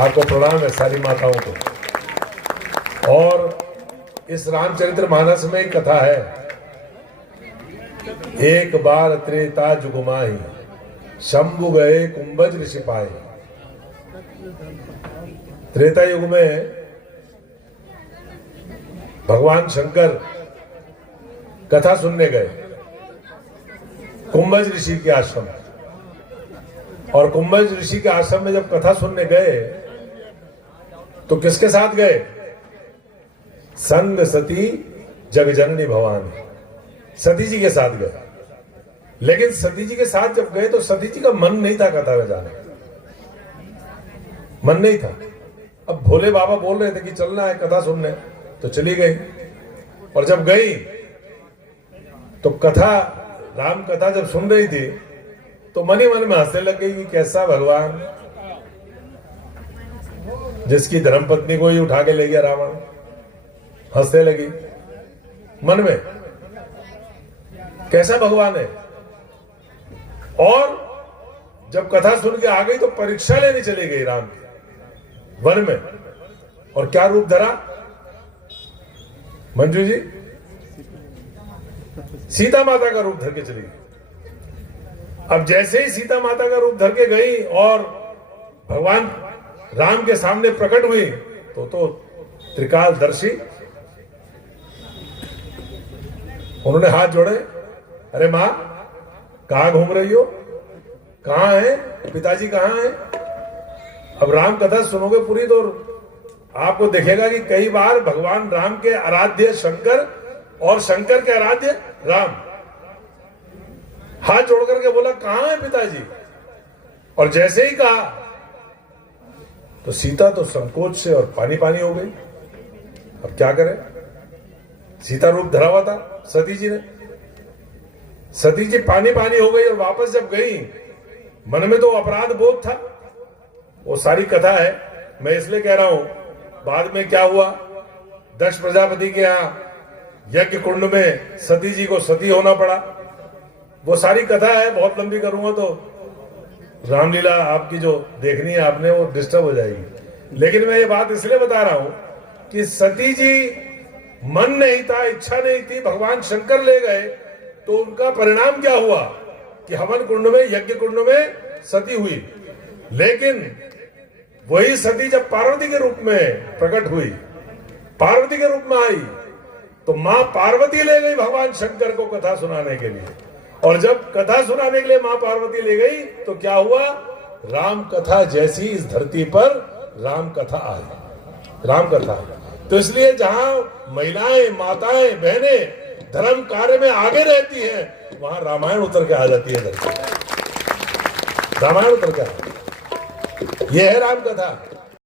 आपको प्रणाम है सारी माताओं को। और इस रामचरित्र मानस में एक कथा है, एक बार त्रेता जुगुमाही शंभु गए कुंभज ऋषि पाए। त्रेता युग में भगवान शंकर कथा सुनने गए कुंभज ऋषि के आश्रम, और कुंभज ऋषि के आश्रम में जब कथा सुनने गए तो किसके साथ गए? संग सती जगजननी भवानी, सती जी के साथ गए। लेकिन सती जी के साथ जब गए तो सती जी का मन नहीं था कथा में जाने, मन नहीं था। अब भोले बाबा बोल रहे थे कि चलना है कथा सुनने, तो चली गई। और जब गई तो कथा, राम कथा जब सुन रही थी तो मन ही मन में हंसने लग गई कि कैसा भगवान, जिसकी धर्मपत्नी को ही उठा के ले गया रावण। हंसने लगी मन में, कैसा भगवान है। और जब कथा सुन के आ गई तो परीक्षा लेने चली गई राम की वन में। और क्या रूप धरा मंजू जी? सीता माता का रूप धर के चली गई। अब जैसे ही सीता माता का रूप धर के गई और भगवान राम के सामने प्रकट हुई तो त्रिकालदर्शी, उन्होंने हाथ जोड़े, अरे मां कहां घूम रही हो, कहां है पिताजी, कहां है? अब राम कथा सुनोगे पूरी तो आपको दिखेगा कि कई बार भगवान राम के आराध्य शंकर और शंकर के आराध्य राम हाथ जोड़ करके बोला कहां है पिताजी। और जैसे ही कहा तो सीता तो संकोच से और पानी पानी हो गई। अब क्या करें, सीता रूप धरा हुआ था सती जी ने। सती जी पानी पानी हो गई और वापस जब गई मन में तो अपराध बोध था। वो सारी कथा है, मैं इसलिए कह रहा हूं। बाद में क्या हुआ, दक्ष प्रजापति के यहां यज्ञ कुंड में सती जी को सती होना पड़ा, वो सारी कथा है। बहुत लंबी करूंगा तो रामलीला आपकी जो देखनी है आपने वो डिस्टर्ब हो जाएगी। लेकिन मैं ये बात इसलिए बता रहा हूं कि सती जी मन नहीं था, इच्छा नहीं थी, भगवान शंकर ले गए तो उनका परिणाम क्या हुआ कि हवन कुंड में, यज्ञ कुंड में सती हुई। लेकिन वही सती जब पार्वती के रूप में प्रकट हुई, पार्वती के रूप में आई, तो मां पार्वती ले गई भगवान शंकर को कथा सुनाने के लिए। और जब कथा सुनाने के लिए मां पार्वती ले गई तो क्या हुआ, राम कथा जैसी इस धरती पर राम कथा आई, राम कथा। तो इसलिए जहां महिलाएं, माताएं, बहनें धर्म कार्य में आगे रहती हैं, वहां रामायण उतर के आ जाती है धरती, रामायण उतर के। यह है राम कथा।